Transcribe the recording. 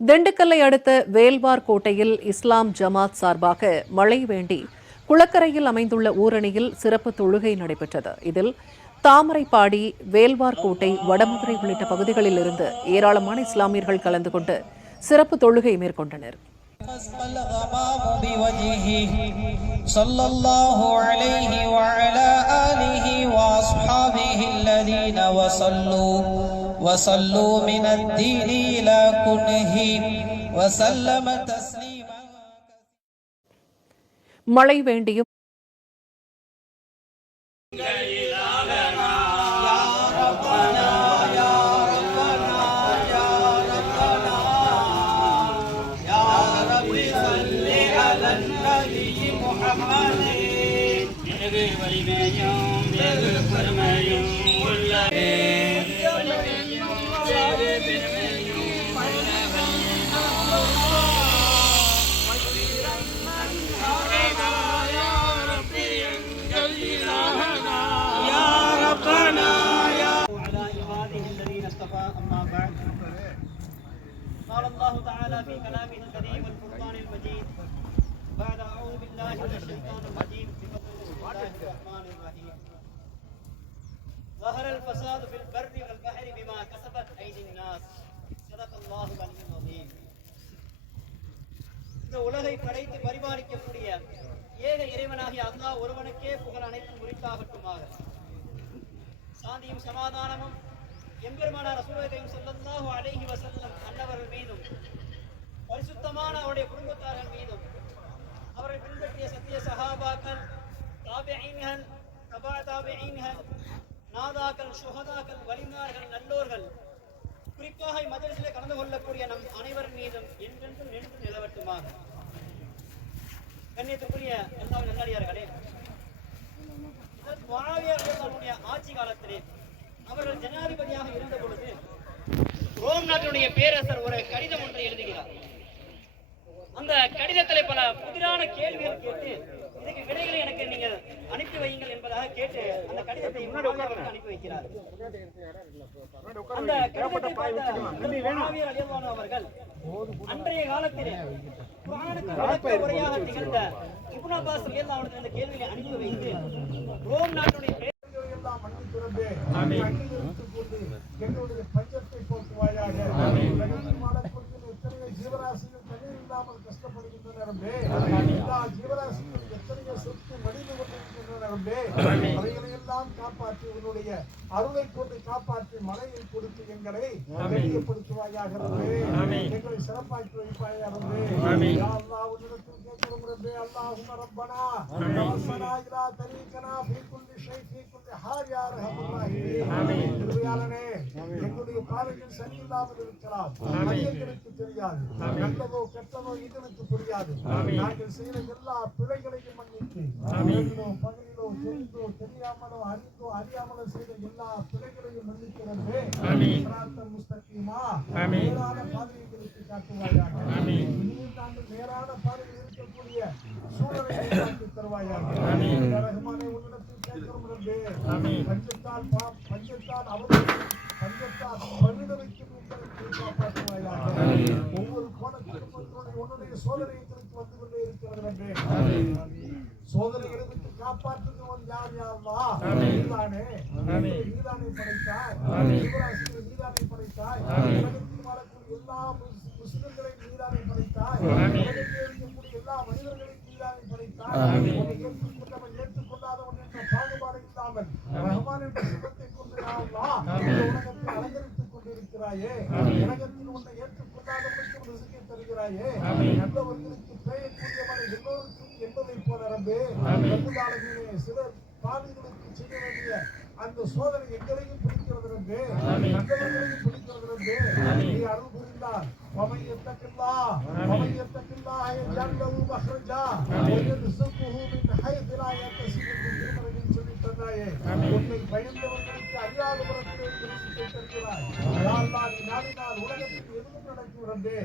திண்டுக்கல்லை அடுத்த வேல்வார் கோட்டையில் இஸ்லாம் ஜமாத் சார்பாக மழை வேண்டி குளக்கரையில் அமைந்துள்ள ஊரணியில் சிறப்பு தொழுகை நடைபெற்றது. இதில் தாமரைப்பாடி, வேல்வார் கோட்டை, வடமதுரை உள்ளிட்ட பகுதிகளில் இருந்து ஏராளமான இஸ்லாமியர்கள் கலந்து கொண்டு சிறப்பு தொழுகை மேற்கொண்டனர். وصلوا من الدين إلى كنه وسلم تسليما. மழை வேண்டியும் قال الله تعالى في كلامه الكريم والفرقان المجيد بعد أعوذ بالله من الشيطان الرجيم بسم الله الرحمن الرحيم ظهر الفساد في البر والبحر بما كسبت أيدي الناس صدق الله العلي العظيم. இந்த உலகை படைத்து பரிபாலிக்கக்கூடிய ஏக இறைவனாகிய அல்லாஹ் ஒருவனுக்கே புகழ் அனைத்தும் உரித்தாகட்டுமாக. சாந்தியும் சமாதானமும் எம்பெருமானார் ரசூலுல்லாஹி ஸல்லல்லாஹு அலைஹி வஸல்லம் அன்னவர்கள் மீதும் பரிசுத்தமான அவருடைய குடும்பத்தார்கள் மீதும் அவர்கள் பின்பற்றிய சத்திய சஹாபாக்கள், தாபிஈன்கள், தபா தாபிஈன்கள், நாதாக்கள், சுஹதாக்கள், வலிமார்கள், நல்லோர்கள், குறிப்பாக மஜ்லிஸிலே கலந்து கொள்ளக்கூடிய நம் அனைவரின் மீதும் என்றென்றும் நின்று நிலவட்டுமாக. கண்ணியத்துக்குரிய அல்லாஹ்வின் நல்லடியார்களே, முஆவியா ரலியல்லாஹு ஆட்சி காலத்திலே அவர்கள் ஜனாதிபதியாக இருந்த பொழுது ரோம் நாட்டினுடைய பேரரசர் ஒரு கடிதம் ஒன்றை எழுதுகிறார். அந்த கடிதத்திலே பல புதிரான கேள்விகள் கேட்டு இதுக்கு விடைகளை எனக்கு நீங்கள் அனுப்பி வையுங்கள் என்பதாக கேட்டு அந்த கடிதத்தை அனுப்பி வைக்கிறார். அந்த கடிதத்தை பார்த்த அவர்கள் அன்றைய காலத்திலே குர்ஆனுக்கு விளக்க உரையாக திகழ்ந்த இப்னு அப்பாஸ் ரலியல்லாஹு அன்ஹு அந்த கேள்வியை அனுப்பி வைத்து ரோம் நாட்டுடைய என்னுடைய பஞ்சத்தை போக்குவாயாக. எத்தனையோ ஜீவராசிகள் தண்ணீர் இல்லாமல் கஷ்டப்படுகின்றனரே, எல்லா ஜீவராசிகளும் எத்தனையோ சொத்து மடிந்து கொண்டிருக்கின்றனரே, அவைகளையெல்லாம் காப்பாற்றி உன்னுடைய அருளை கொண்டு காப்பாற்றி மழையை கொடுத்து எங்களை வெளியப்படுத்துவாயாக. எங்களை சிறப்பாக்கி வைப்பாயாக. உன்னிடத்தில் கேட்கிறோம் ரப்பே. அல்லாஹும்ம ரப்பனா வஸனா இலா தரீகனா ஃபீ குல்லி ஷை ஃபீ குல்லி ஹால் யா ரஹ்மானே. திருவியாளனே, எங்களுடைய பாதையில் சரியில்லாமல் இருக்கலாம், எங்களுக்கு தெரியாது. நல்லதோ கெட்டதோ எங்களுக்கு புரியாது. நாங்கள் செய்த எல்லா பிழைகளையும் மன்னித்து பகலிலோ தெரிந்தோ தெரியாமலோ அறிந்தோ அறியாமலோ செய்த எல்லா பிழைகளையும் மன்னிக்கிறதே. முஸ்தகீமா நேரான பாதையை எங்களுக்கு காட்டுவாயாக. நாங்கள் நேரான பாதையில் இருக்கக்கூடிய சூழலை காட்டி தருவாயாக. ரஹ்மானே, உன்னிடத்தில் கேட்கிறோம் ரப்பே. பஞ்சத்தால் அவர்கள் பஞ்சத்தால் பழுத வைக்கும் காப்பாற்றுவாயாக. ஒவ்வொரு கோணத்திலும் உன்னுடைய சோதனைகளுக்கு வந்து கொண்டே இருக்கிறது ரப்பே. சோதனைகளை விட்டு காப்பாற்றுகிறவன் யார்? யாருவா? நீதானே. நீதானே படைத்தாய். ஜீவராசிகளை நீதானே படைத்தாய். உலகத்தில் வாழக்கூடிய எல்லா முஸ்லிம்களையும் நீதானே படைத்தாய். உலகத்தில் இருக்கக்கூடிய எல்லா மனிதர்களையும் நீதானே படைத்தாய். உன்னை ஏற்றுக்கொண்டவன் ஏற்றுக்கொள்ளாதவன் என்ற பாகுபாடு இல்லாமல் ரஹ்மான் என்ற சிவத்தை கொண்டு உலகத்தில் அலங்கரித்துக் கொண்டிருக்கிறாயே. உலகத்தில் உன்னை ஏற்றுக்கொள்ளாதவனுக்கு ரிஸ்கை தருகிறாயே. நல்லவர்களுக்கு பெயக்கூடியவனை எல்லோருக்கும் என்பதை போல ரப்பே. சிலர் பாவிகளுக்கு செய்ய வேண்டிய அந்த சோதனை எங்களையும் பிடிக்கிறது ரப்பே, நல்லவர்களையும் பிடிக்கிறது ரப்பே. நீ அருள் புரிந்தார். உன்னை பயந்தவர்களுக்கு அறியாத உலகத்துக்கு எதுவும் நடக்கும் ரப்பே.